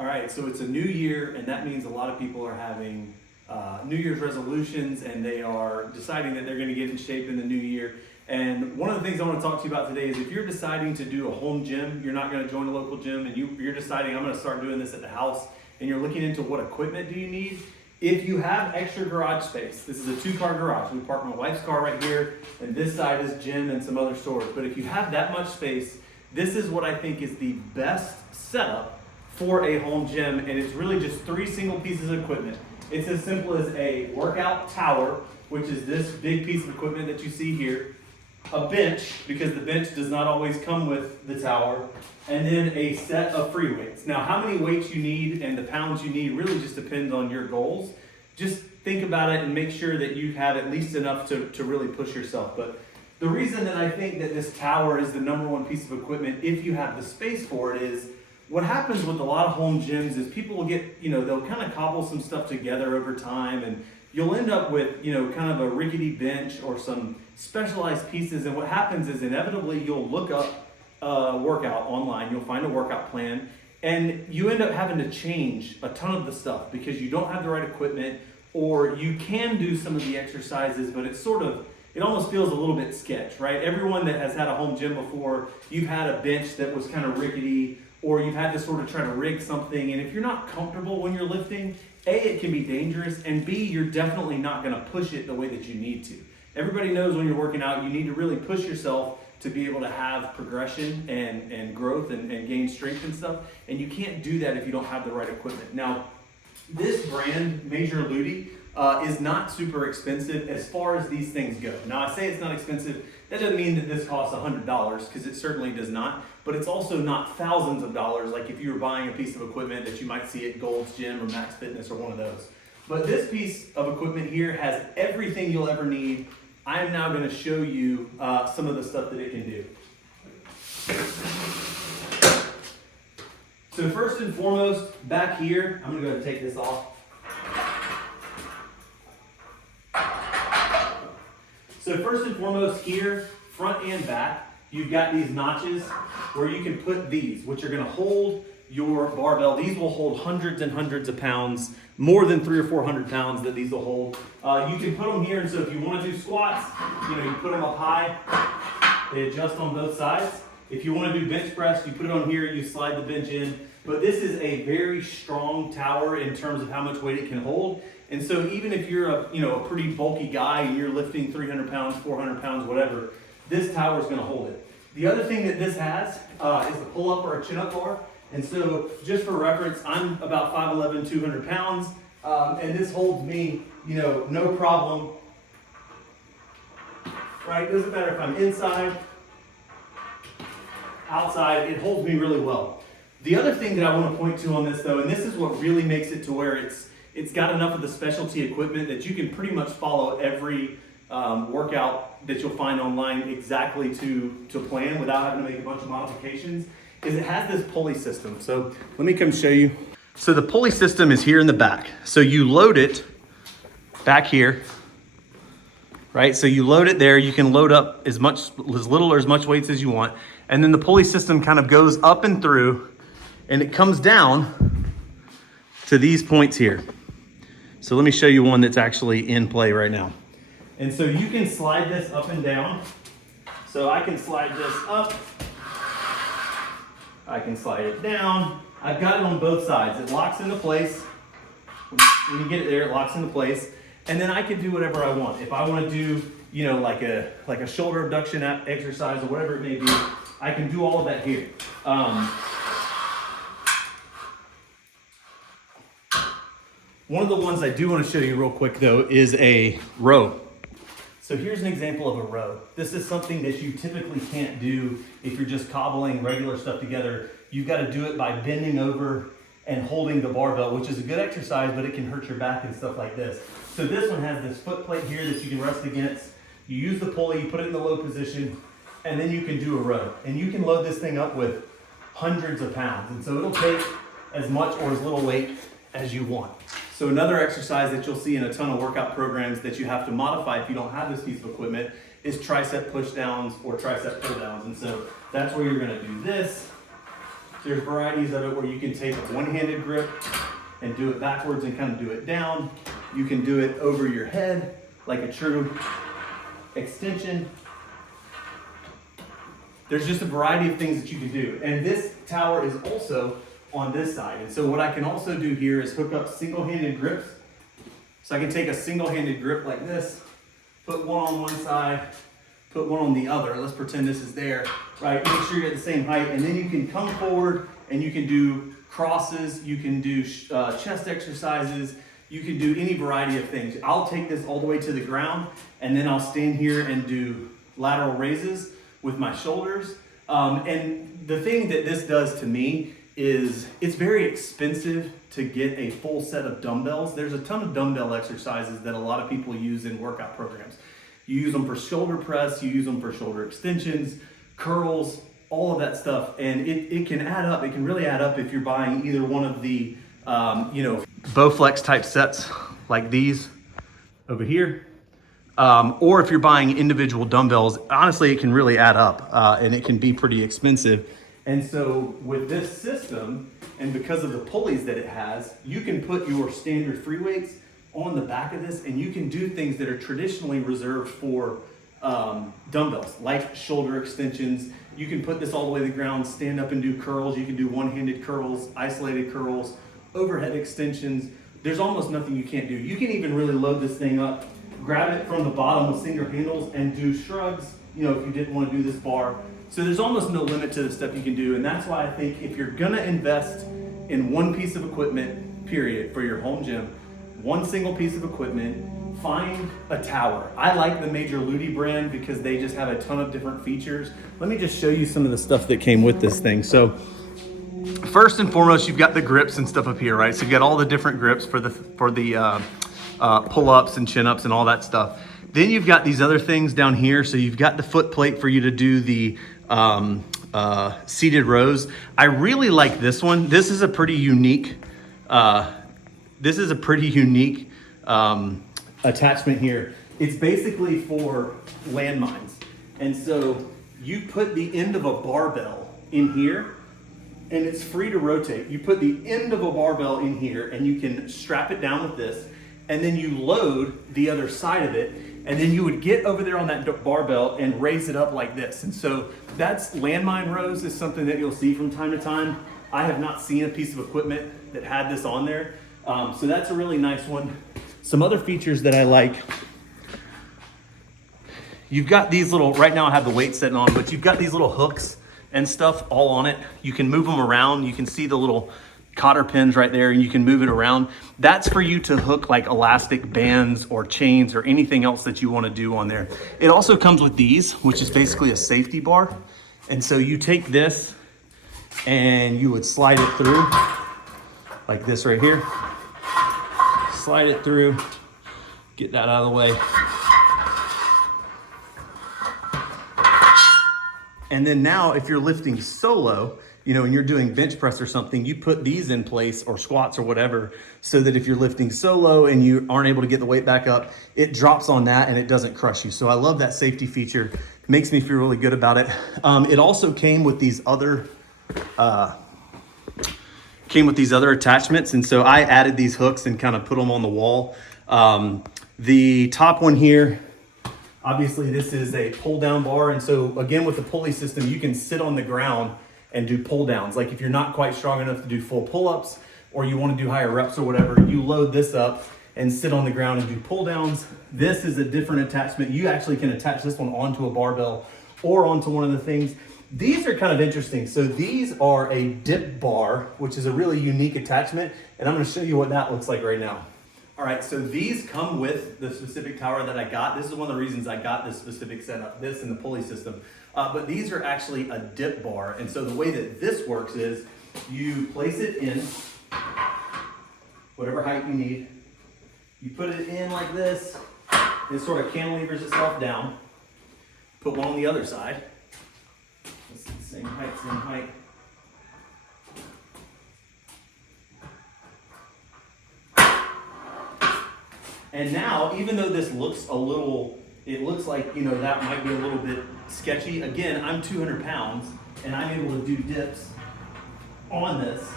All right, so it's a new year, and that means a lot of people are having New Year's resolutions, and they are deciding that they're going to get in shape in the new year. And one of the things I want to talk to you about today is if you're deciding to do a home gym, you're not going to join a local gym, and you're deciding I'm going to start doing this at the house, and you're looking into what equipment do you need. If you have extra garage space, this is a 2-car garage. We park my wife's car right here, and this side is gym and some other storage. But if you have that much space, this is what I think is the best setup for a home gym, and it's really just 3 single pieces of equipment. It's as simple as a workout tower, which is this big piece of equipment that you see here, a bench, because the bench does not always come with the tower, and then a set of free weights. Now, how many weights you need and the pounds you need really just depends on your goals. Just think about it and make sure that you have at least enough to really push yourself. But the reason that I think that this tower is the #1 piece of equipment, if you have the space for it, is what happens with a lot of home gyms is people will get, they'll kind of cobble some stuff together over time, and you'll end up with, kind of a rickety bench or some specialized pieces. And what happens is inevitably you'll look up a workout online, you'll find a workout plan, and you end up having to change a ton of the stuff because you don't have the right equipment, or you can do some of the exercises, but it almost feels a little bit sketch, right? Everyone that has had a home gym before, you've had a bench that was kind of rickety, or you've had to sort of try to rig something, and if you're not comfortable when you're lifting, A, it can be dangerous, and B, you're definitely not gonna push it the way that you need to. Everybody knows when you're working out, you need to really push yourself to be able to have progression and growth and gain strength and stuff, and you can't do that if you don't have the right equipment. Now, this brand, Major Ludi, is not super expensive as far as these things go. Now, I say it's not expensive, that doesn't mean that this costs $100, because it certainly does not, but it's also not thousands of dollars like if you were buying a piece of equipment that you might see at Gold's Gym or Max Fitness or one of those. But this piece of equipment here has everything you'll ever need. I am now going to show you some of the stuff that it can do. So first and foremost, back here, I'm going to go ahead and take this off. So first and foremost here, front and back, you've got these notches where you can put these, which are going to hold your barbell. These will hold hundreds and hundreds of pounds, more than 300 or 400 pounds that these will hold. You can put them here, and so if you want to do squats, you put them up high. They adjust on both sides. If you want to do bench press, you put it on here, you slide the bench in. But this is a very strong tower in terms of how much weight it can hold. And so even if you're a pretty bulky guy and you're lifting 300 pounds, 400 pounds, whatever, this tower is going to hold it. The other thing that this has is a pull-up or a chin-up bar. And so just for reference, I'm about 5'11", 200 pounds, and this holds me, no problem. Right? Doesn't matter if I'm inside, outside, it holds me really well. The other thing that I want to point to on this though, and this is what really makes it to where it's got enough of the specialty equipment that you can pretty much follow every workout that you'll find online exactly to plan without having to make a bunch of modifications, is it has this pulley system. So let me come show you. So the pulley system is here in the back. So you load it back here, right? So you load it there. You can load up as little or as much weights as you want. And then the pulley system kind of goes up and through, and it comes down to these points here. So let me show you one that's actually in play right now. And so you can slide this up and down. So I can slide this up. I can slide it down. I've got it on both sides. It locks into place. When you get it there, it locks into place. And then I can do whatever I want. If I want to do, like a shoulder abduction exercise or whatever it may be, I can do all of that here. One of the ones I do want to show you real quick though is a row. So here's an example of a row. This is something that you typically can't do if you're just cobbling regular stuff together. You've got to do it by bending over and holding the barbell, which is a good exercise, but it can hurt your back and stuff like this. So this one has this foot plate here that you can rest against. You use the pulley, you put it in the low position, and then you can do a row. And you can load this thing up with hundreds of pounds. And so it'll take as much or as little weight as you want. So another exercise that you'll see in a ton of workout programs that you have to modify if you don't have this piece of equipment is tricep push downs or tricep pull downs. And so that's where you're going to do this. There's varieties of it where you can take a one-handed grip and do it backwards and kind of do it down. You can do it over your head like a true extension. There's just a variety of things that you can do. And this tower is also on this side. And so what I can also do here is hook up single-handed grips. So I can take a single-handed grip like this, put one on one side, put one on the other. Let's pretend this is there, right? Make sure you're at the same height, and then you can come forward and you can do crosses, you can do chest exercises, you can do any variety of things. I'll take this all the way to the ground, and then I'll stand here and do lateral raises with my shoulders. And the thing that this does to me is it's very expensive to get a full set of dumbbells. There's a ton of dumbbell exercises that a lot of people use in workout programs. You use them for shoulder press, you use them for shoulder extensions, curls, all of that stuff. And it can add up. It can really add up if you're buying either one of the, Bowflex type sets like these over here. Or if you're buying individual dumbbells, honestly, it can really add up and it can be pretty expensive. And so with this system, and because of the pulleys that it has, you can put your standard free weights on the back of this, and you can do things that are traditionally reserved for dumbbells, like shoulder extensions. You can put this all the way to the ground, stand up and do curls. You can do one-handed curls, isolated curls, overhead extensions. There's almost nothing you can't do. You can even really load this thing up, grab it from the bottom with single handles and do shrugs, if you didn't want to do this bar. So there's almost no limit to the stuff you can do. And that's why I think if you're gonna invest in one piece of equipment, period, for your home gym, one single piece of equipment, find a tower. I like the Major Ludi brand because they just have a ton of different features. Let me just show you some of the stuff that came with this thing. So first and foremost, you've got the grips and stuff up here, right? So you've got all the different grips for the pull-ups and chin-ups and all that stuff. Then you've got these other things down here. So you've got the foot plate for you to do the seated rows. I really like this one. This is a pretty unique attachment here. It's basically for landmines. And so you put the end of a barbell in here and it's free to rotate. You put the end of a barbell in here and you can strap it down with this, and then you load the other side of it, and then you would get over there on that barbell and raise it up like this. And so that's landmine rows is something that you'll see from time to time. I have not seen a piece of equipment that had this on there. So that's a really nice one. Some other features that I like. You've got these little, right now I have the weight setting on, but you've got these little hooks and stuff all on it. You can move them around. You can see the little cotter pins right there, and you can move it around. That's for you to hook like elastic bands or chains or anything else that you want to do on there. It also comes with these, which is basically a safety bar. And so you take this and you would slide it through like this right here. Slide it through, get that out of the way. And then now if you're lifting solo, and you're doing bench press or something, you put these in place, or squats or whatever, so that if you're lifting solo and you aren't able to get the weight back up, it drops on that and it doesn't crush you. So I love that safety feature. It makes me feel really good about it. It also came with these other attachments. And so I added these hooks and kind of put them on the wall. The top one here, obviously this is a pull down bar. And so again, with the pulley system, you can sit on the ground and do pull downs. Like if you're not quite strong enough to do full pull-ups, or you want to do higher reps or whatever, you load this up and sit on the ground and do pull downs. This is a different attachment. You actually can attach this one onto a barbell or onto one of the things. These are kind of interesting. So these are a dip bar, which is a really unique attachment. And I'm going to show you what that looks like right now. All right, so these come with the specific tower that I got. This is one of the reasons I got this specific setup, this and the pulley system. But these are actually a dip bar. And so the way that this works is you place it in whatever height you need. You put it in like this. It sort of cantilevers itself down. Put one on the other side. Same height, same height. And now, even though this looks it looks like, that might be a little bit sketchy. Again, I'm 200 pounds and I'm able to do dips on this,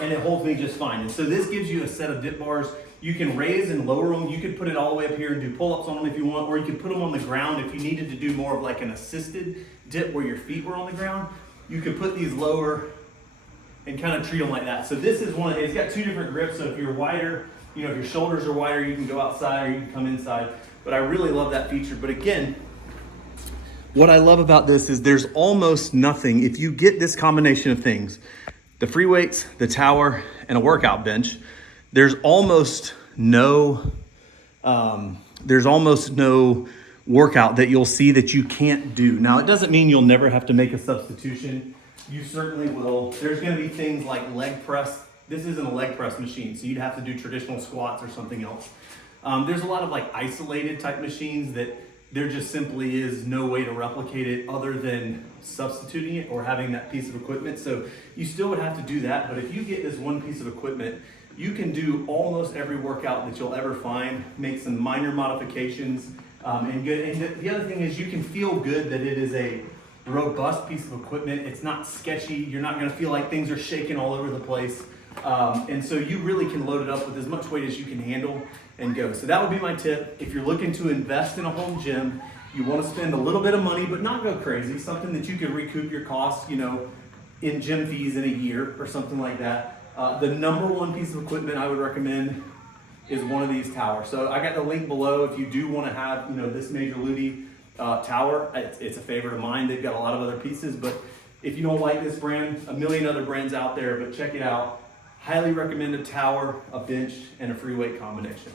and it holds me just fine. And so this gives you a set of dip bars. You can raise and lower them. You could put it all the way up here and do pull-ups on them if you want, or you could put them on the ground if you needed to do more of like an assisted dip where your feet were on the ground. You could put these lower and kind of treat them like that. So this is one, it's got two different grips. So if you're wider, you know, if your shoulders are wider, you can go outside or you can come inside. But I really love that feature. But again, what I love about this is there's almost nothing. If you get this combination of things, the free weights, the tower, and a workout bench, there's almost no workout that you'll see that you can't do. Now, it doesn't mean you'll never have to make a substitution. You certainly will. There's gonna be things like leg press. This isn't a leg press machine, so you'd have to do traditional squats or something else. There's a lot of like isolated type machines that there just simply is no way to replicate it other than substituting it or having that piece of equipment. So you still would have to do that, but if you get this one piece of equipment, you can do almost every workout that you'll ever find, make some minor modifications, and good. And the other thing is you can feel good that it is a robust piece of equipment. It's not sketchy. You're not gonna feel like things are shaking all over the place. And so you really can load it up with as much weight as you can handle and go. So that would be my tip. If you're looking to invest in a home gym, you want to spend a little bit of money, but not go crazy. Something that you can recoup your costs, you know, in gym fees in a year or something like that. The number one piece of equipment I would recommend is one of these towers. So I got the link below if you do want to have, you know, this Major Ludi tower. It's a favorite of mine. They've got a lot of other pieces, but if you don't like this brand, a million other brands out there, but check it out. Highly recommend a tower, a bench, and a free weight combination.